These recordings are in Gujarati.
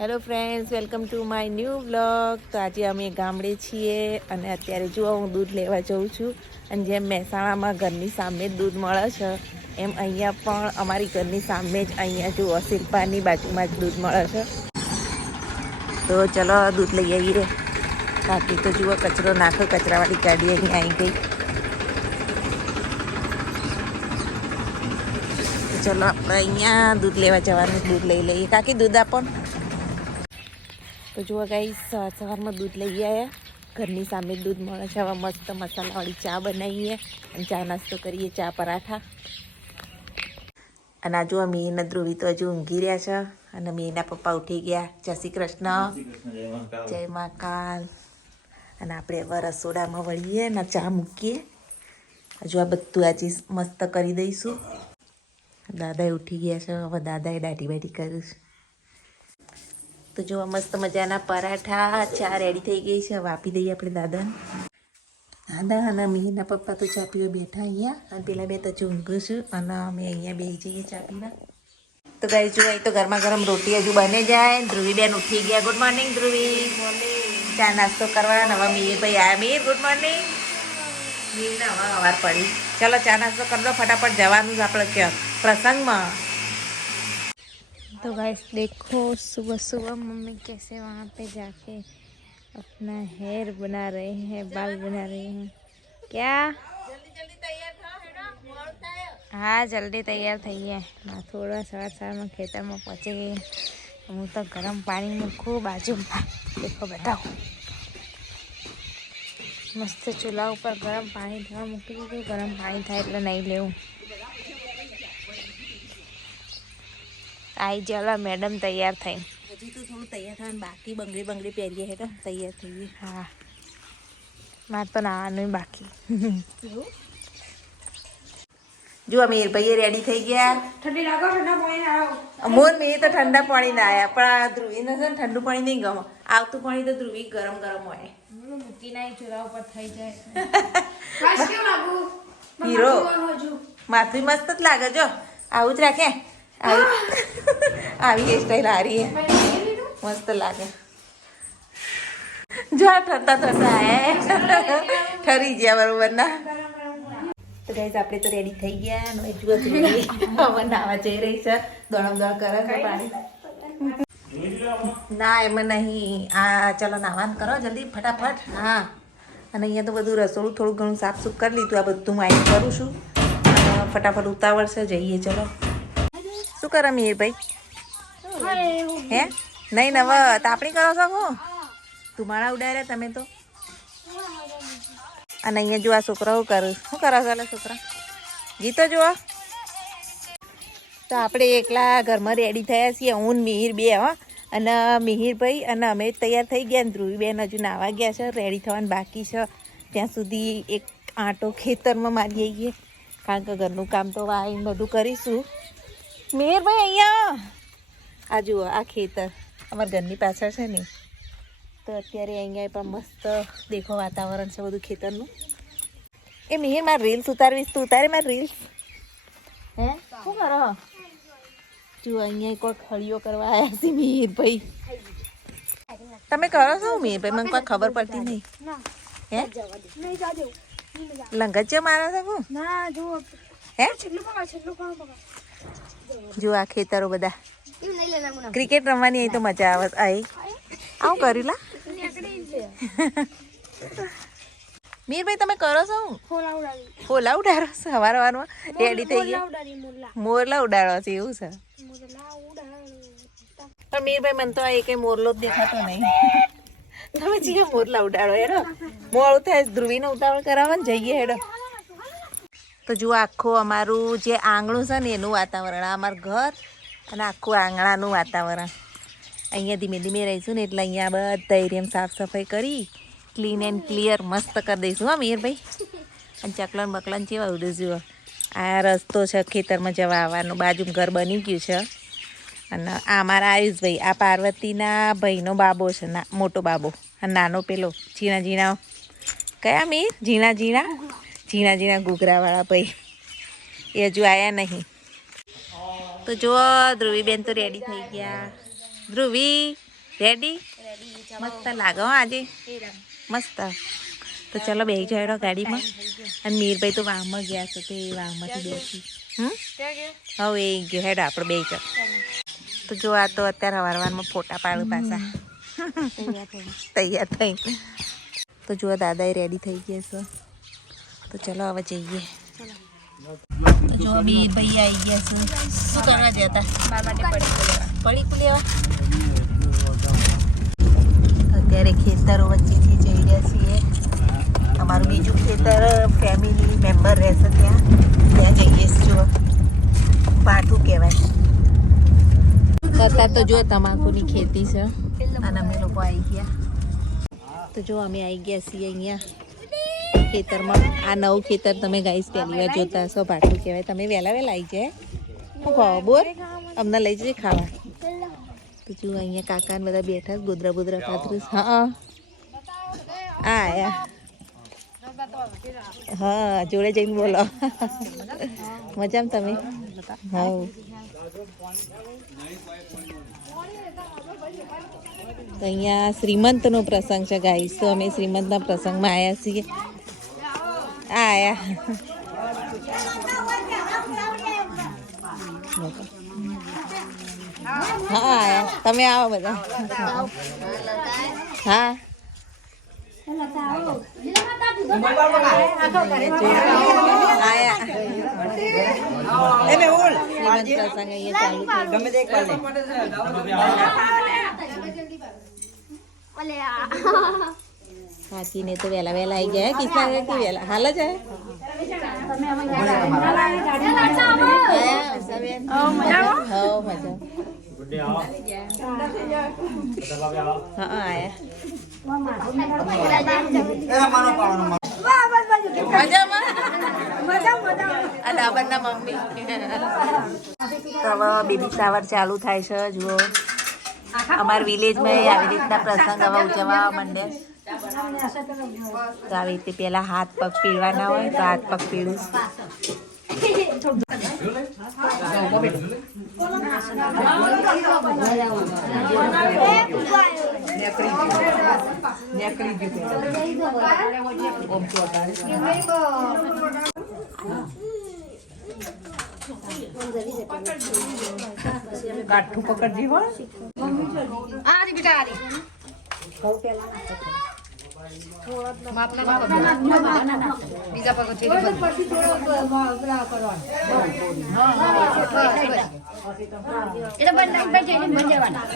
Hello friends, welcome to my new vlog. તો આજે અમે ગામડે છીએ અને અત્યારે જુઓ હું દૂધ લેવા જઉં છું. અને જેમ મહેસાણામાં ઘરની સામે જ દૂધ મળે છે એમ અહીંયા પણ અમારી ઘરની સામે જ અહીંયા જુઓ શિલ્પાની બાજુમાં જ દૂધ મળે છે. તો ચલો દૂધ લઈ આવીએ. બાકી તો જુઓ કચરો નાખો, કચરાવાળી ગાડી અહીંયા આવી ગઈ. તો ચલો આપણે અહીંયા દૂધ લેવા જવાનું, દૂધ લઈ લઈએ. કાકી દૂધ આપો ને. તો જુઓ ગાઈસ, સવારમાં દૂધ લઈ આવ્યા. ઘરની સામે દૂધ મળે છે. હવે મસ્ત મસાલાવાળી ચા બનાવીએ અને ચા નાસ્તો કરીએ, ચા પરાઠા. અને આ જુઓ મીના ધ્રુવી તો હજુ ઊંઘી રહ્યા છે અને મીના પપ્પા ઉઠી ગયા. જય શ્રી કૃષ્ણ, જય મહાકાલ. અને આપણે હવે રસોડામાં વળીએ અને ચા મૂકીએ. હજુ આ બધું આજે મસ્ત કરી દઈશું. દાદાએ ઉઠી ગયા છે, હવે દાદાએ દાઢી બાઢી કર્યું છે. તો જો મસ્ત મજાના પરાઠા, ચા રેડી થઈ ગઈ છે. હવે આપી દઈએ આપણે દાદાને. દાદા અને મીના પપ્પા તો ચા પીવા બેઠા અહીંયા અને પેલા બે તો ઊંઘું છું અને અમે અહીંયા બેસી જઈએ ચા પીવા. તો ગાઈ જો અહીં તો ગરમા ગરમ રોટી હજુ બને જાય. ધ્રુવી બેન ઉઠી ગયા. Good morning Dhruvi. ચા નાસ્તો કરવા. હવે મીર ભાઈ આયા. Mir good morning. મીરને હવે સવાર પડી. ચલો ચા નાસ્તો કરી દો ફટાફટ, જવાનું છે આપણે ક્યાં प्रसंग। तो गाइस देखो सुबह सुबह मम्मी कैसे वहाँ पे जाके अपना हेयर बना रहे हैं, बाल बना रहे हैं। क्या जल्दी तैयार था। हाँ जल्दी तैयार થઈ ગયા. થોડા સવારમાં ખેતરમાં પહોંચી ગઈ. હું તો ગરમ પાણી મૂકું બાજુમાં. દેખો બતાવો, મસ્ત ચૂલા ઉપર ગરમ પાણી થવા મૂકી દીધું. ગરમ પાણી થાય એટલે નહીં લેવું. आई चलो मैडम तैयार થઈ. હજી તો થોડું તૈયાર થવાનું બાકી. બંગડી પહેરીએ હેઠો તૈયાર થઈએ. હા મારે તો નાવાનું બાકી. જો મીર ભાઈ રેડી થઈ ગયા. ઠંડી લાગો, ઠંડા પાણી આવો. મોર મેં તો ઠંડા પાણી ના આવ્યા, પણ આ ધ્રુવીને છે ને ઠંડુ પાણી નહીં ગમે. આવતું પાણી તો ધ્રુવી ગરમ ગરમ હોય. મૂકી નાઈ ચૂલા ઉપર થઈ જાય. હીરો માથું મસ્ત જ લાગે. જો આવું જ રાખે. આવી હેરસ્ટાઈલ હારી મસ્ત લાગે. જો ઠરતા આયા ઠરી ગયા બરોબર ના. તો ગાઈસ આપણે તો રેડી થઈ ગયા. જુઓ હવે નાવા જઈ રહી છે. દોડમ દોડ કરે છે પાણી. ના એમાં નહીં. આ ચલો નાવાનું કરો જલ્દી ફટાફટ. હા અને અહીંયા તો બધું રસોડું થોડું ઘણું સાફ સુફ કરી લીધું. આ બધું હું અહીં કરું છું. ફટાફટ ઉતાવળ છે, જઈએ ચલો. શું કરે મીરભાઈ? હે નહીં નવ તાપણી કરો છો? હું ધુમાડા ઉડાડ્યા તમે તો. અને અહીંયા જો આ છોકરાઓ કરું. શું કરો છો છોકરા? ગીતો જુઓ. તો આપણે એકલા ઘરમાં રેડી થયા છીએ, હું મિહિર બે. હો અને મિહિરભાઈ અને અમે તૈયાર થઈ ગયા. ધ્રુવી બેન હજુ નાવા ગયા છે, રેડી થવાનું બાકી છે. ત્યાં સુધી એક આંટો ખેતરમાં મારી આવીએ, કારણ કે ઘરનું કામ તો વાઈને બધું કરીશું. મિહિરભાઈ અહીંયા આ જુઓ, આ ખેતર અમારા ઘરની પાછળ છે ને. તો અત્યારે અહીંયા પણ મસ્ત દેખો વાતાવરણ છે બધું ખેતરનું. એ મિહિર મારે રીલ્સ ઉતારવીશ, તું ઉતારે મારે રીલ્સ. હે શું કરો? જુઓ અહીંયા કોઈ ખળીઓ કરવા આવ્યા છે મિહિરભાઈ. તમે કરો છો મિહિરભાઈ? મને કોઈ ખબર પડતી નહીં. હે લંગચ્યો મારો છો હું? હે જો આ ખેતરો બધા. ક્રિકેટ રમવાની અહીં તો મજા આવે. આવું કર્યું લા. મીરભાઈ તમે કરો છો? ફોલા ઉડાડો છો સવારમાં રેડી થઈ ગયા? મોરલા ઉડાડો છે એવું છે? પણ મીરભાઈ મને તો આ કઈ મોરલો જ દેખાતો નહીં. તમે જીએ મોરલા ઉડાડો. હેડો મોડું થાય, ધ્રુવીને ઉતાવળ કરાવો ને જઈએ. હેડો. તો જુઓ આખું અમારું જે આંગણું છે ને એનું વાતાવરણ. આ અમારું ઘર અને આખું આંગણાનું વાતાવરણ. અહીંયા ધીમે ધીમે રહીશું ને એટલે અહીંયા બધા એરિયામાં સાફ સફાઈ કરી ક્લીન એન્ડ ક્લિયર મસ્ત કરી દઈશું. હા મીરભાઈ? અને ચકલન બકલન જેવા ઉડે. જુઓ આ રસ્તો છે ખેતરમાં જવા આવવાનો. બાજુમાં ઘર બની ગયું છે. અને આ અમારા આયુષભાઈ, આ પાર્વતીના ભાઈનો બાબો છે, મોટો બાબો. અને નાનો પેલો ઝીણા ઝીણા કયા મીર? ઝીણા ઝીણા ઘૂઘરાવાળા ભાઈ એ હજુ આવ્યા નહીં. તો જુઓ ધ્રુવી બેન તો રેડી થઈ ગયા. ધ્રુવી રેડી મસ્ત લાગો હો આજે મસ્ત તો ચલો બેસી જાડો ગાડીમાં અને મીરભાઈ તો વાહમાં ગયા છે તો એ વાહમાંથી બેસી હવે એ ગયો હેડો આપણે બે જાવ તો જો આ તો અત્યારે હવારમાં ફોટા પાડું પાછા તૈયાર થઈ તો જો દાદાએ રેડી થઈ ગયા છે તો ચલો હવે જઈએ જો મીરભાઈ આવી ગયા છે શું કરવા જતા પડી લેવા અત્યારે ખેતરો વચ્ચેથી જઈ રહ્યા છીએ અમારું બીજું ખેતર ફેમિલી મેમ્બર રહેશે ત્યાં જઈએ જો પાઠું કહેવાય અત્યારે તો જો તમાકુની ખેતી છે અને અમે લોકો આવી ગયા તો જો અમે આવી ગયા છીએ અહીંયા ખેતરમાં આ નવું ખેતર તમે ગાઈસ પહેલી વાર જોતા હશો પાઠું કહેવાય તમે વહેલા આવી જાય શું ખાઓ બોલ અમને લઈ જઈએ ખાવા તો જો અહીંયા કાકા ને બધા બેઠા ગોદરા બોદરા પાથરું હા આયા હા જોડે જઈને બોલો મજામાં તમે હા તો અહીંયા શ્રીમંતનો પ્રસંગ છે ગાઈસ તો અમે શ્રીમંતના પ્રસંગમાં આવ્યા છીએ આયા હા આયા તમે આવો બધા હા કાકી ને તો વેલા વેલા આવી ગયા કિસ્સા કે વેલા હાલ જ બેબી શાવર ચાલુ થાય છે જુઓ અમારા વિલેજમાં આવી રીતના પ્રસંગ હવે ઉજવવા માંડે તો આવી રીતે પેલા હાથ પગ પીળવાના હોય તો હાથ પગ પીળું કાઠું પકડજી હો આરી બેટા આરી બીજા પગ પછી એટલે બંને જઈને બન જવાના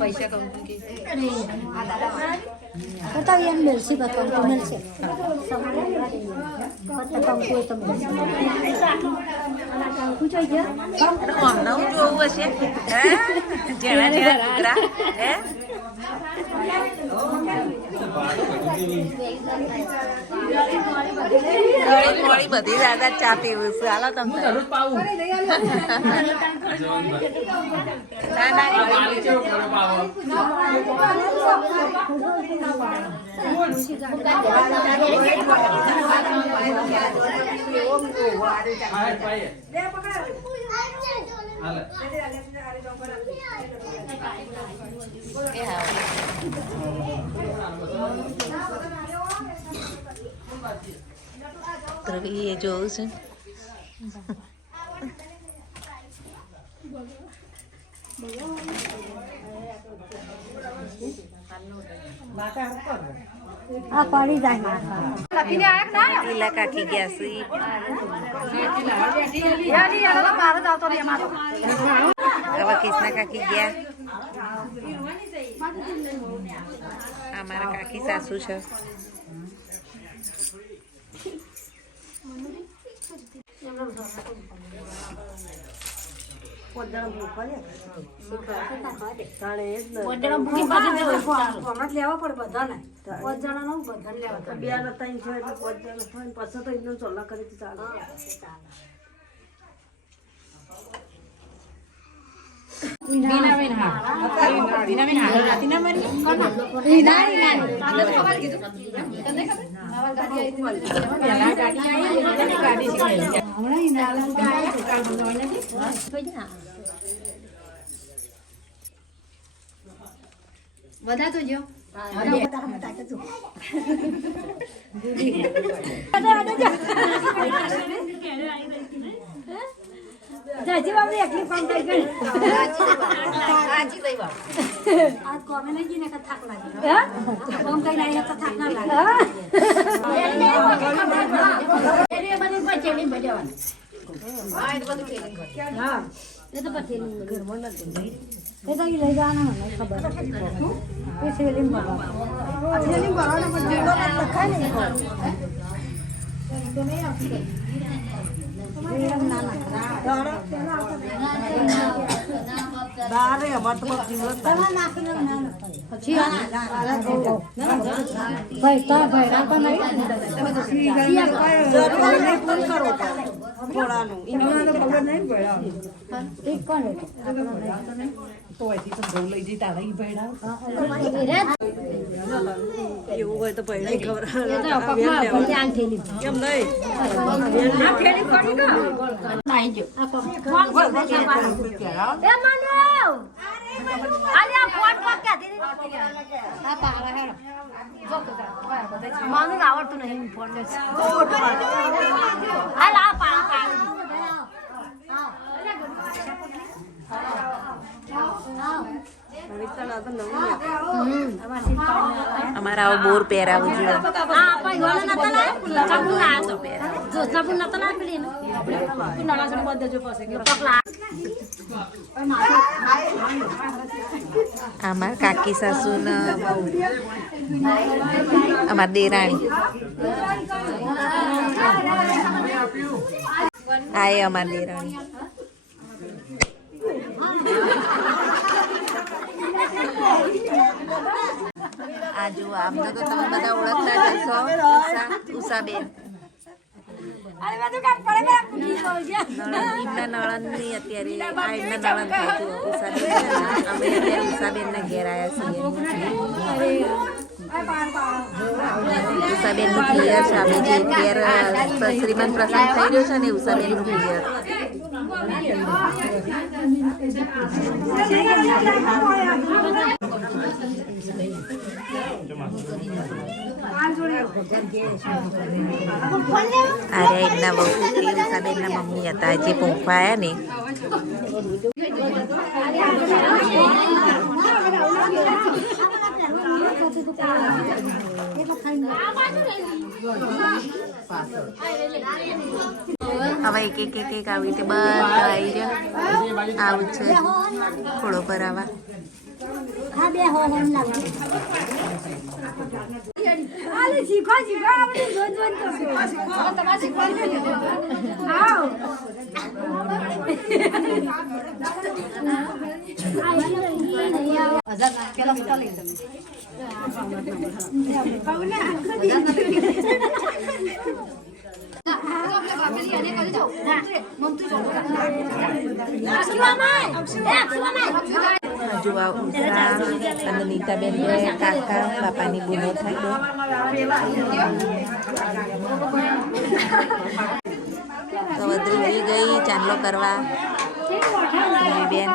પૈસા કમ કે Katawian melsi batang tu melsi. Kata kamu itu melsi. Aku saja. Kamu nak jual apa sih? Jangan kura, થોડી બધી દાદા ચા પીવું છે હાલો તમે એ જોવું છે આ પડી જાય માથા લીલા કાકી ગયા છે હવે કિસના કાકી ગયા આ મારા કાકી સાસુ છે બધા તો જો જાજી બાબુ એકલી કામ કરી ગઈ આ કોમે નહીં ને થાક લાગે કામ કરી નાઈ તો થાક ના લાગે એ બની બચેલી બજાવવાની હા એ બધું કેલી હા એ તો બચેલી ઘરમાં નથી એ તો લઈ જવાના મને ખબર એ સેલિંગ બાબા સેલિંગ બાબા પણ જીવો લખાય ને તો નહીં આપી એવું હોય તો પહેલા ખબર કેમ નહીં આવડતું નહીં ફોન અમારા આવો બોર પહેરાવું જોઈએ અમાર કાકી સાસુ ને અમાર દેરાણી આ અમાર દેરાણી આ જો આમ તો તમે બધા ઓળખતા જ હશો ઉષાબેન એમના નળનની અત્યારે આ એમના નળન થાય છે ઉષાબેન અમે અત્યારે ઉષાબેન ના ઘેર આવ્યા છીએ ઉષાબેન નું ક્લિયર છે અમે જે ઘેર શ્રીમંત પ્રસંગ થઈ રહ્યો છે ને ઉષાબેન નું ક્લિયર અરે એમના બહુ ઉષાબેનના મમ્મી હતા જે પંખવાયા ને હવે એક એક એક એક આવી રીતે બધા આવી જાય આવું છે થોડો ભરાવા હા બે હો હો લાગે આલે શીખો શીખો આપણે જોન જોન તો શીખો તમારે શીખવાનું આવ હજાર પેલા સ્ટોલ લઈ તમે હજુ આ ઉષા અને નીતાબેન બે કાકા બાપાની બૂનો થાય તો વદરી ગઈ ચાંદલો કરવા બેન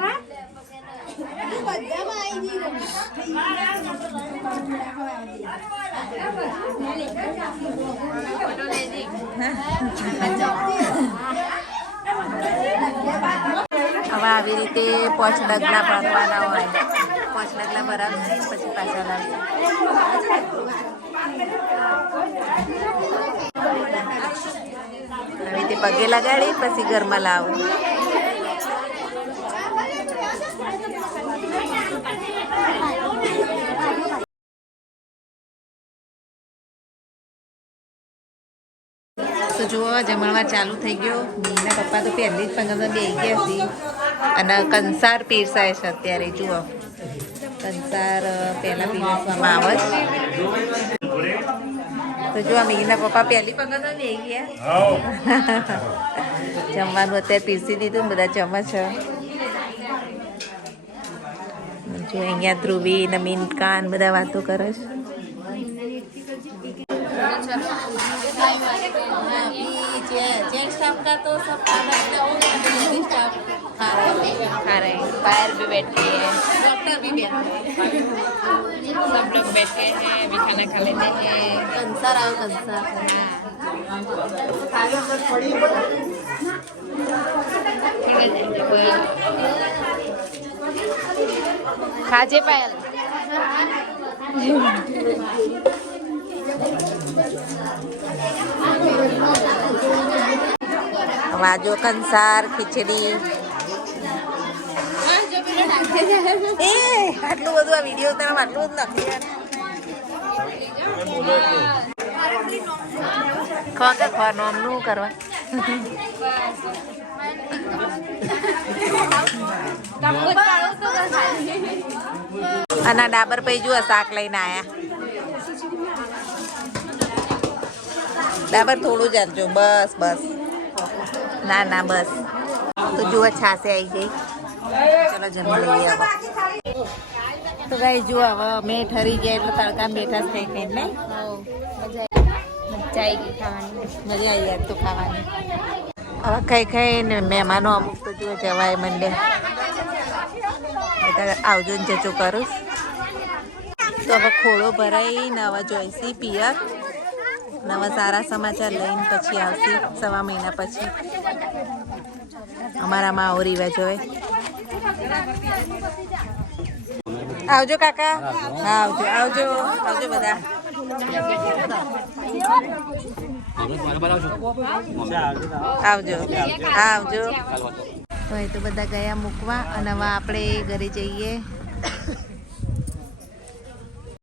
હવે આવી રીતે પોચ ડગલા ભરવાના હોય પોચ ડગલા ભરાવશે પછી પાછા લાવશે આવી રીતે પગે લગાડી પછી ઘરમાં લાવું તો જુઓ જમણવાર ચાલુ થઈ ગયો મીના પપ્પા તો પહેલી જ પંગમાં બે ગયા છે અને કંસાર પીરસાય છે અત્યારે જુઓ કંસાર પહેલાં પીરસવામાં આવે છે તો જો મીના પપ્પા પહેલી પંગમાં બે ગયા જમવાનું અત્યારે પીરસી દીધું બધા જમે છે જો અહીંયા ધ્રુવી નમીન કાન બધા વાતો કરે છે जेंट स्टाफ का तो सब खाना स्टाफ खा रहे हैं, खा रहे हैं, बाहर भी बैठे हैं, डॉक्टर भी बैठे हैं। सब लोग बैठे हैं, अभी खाना खा लेते हैं। कंसर आओ कंसर। खाजे पायल वाजो कंसार खिचड़ी એ આટલું બધું આ વિડીયો તમે આટલું બધું નાખી ખોકે ખો નોમનું કરવા અને ડાબર પૈ જુઓ શાક લઈને આયા ડાબર થોડું જ આપજો બસ બસ ના ના બસ તો જુઓ છાસે આવી ગઈ ચલો જમી લઈએ હવે તો ગાઈ જુઓ હવે મેં ઠરી ગયા એટલે તડકા મીઠા થઈ ગઈ ને મજા આવી ગઈ ખાવાની. મજા આવી યાર તો ખાવાની હવે ખાઈ ખાઈને મહેમાનો અમુક તો જુઓ જવાય મંડ્યા એટલે આવજો ને જજો કરું તો હવે ખોળો ભરાઈને હવે જોઈશી પિયર નવા સારા સમાચાર લઈને પછી આવશે સવા મહિના પછી અમારામાં આવો રિવાજ હોય આવજો કાકા હા આવજો આવજો આવજો બધા આવજો આવજો તો એ તો બધા ગયા મૂકવા અને હવે આપણે ઘરે જઈએ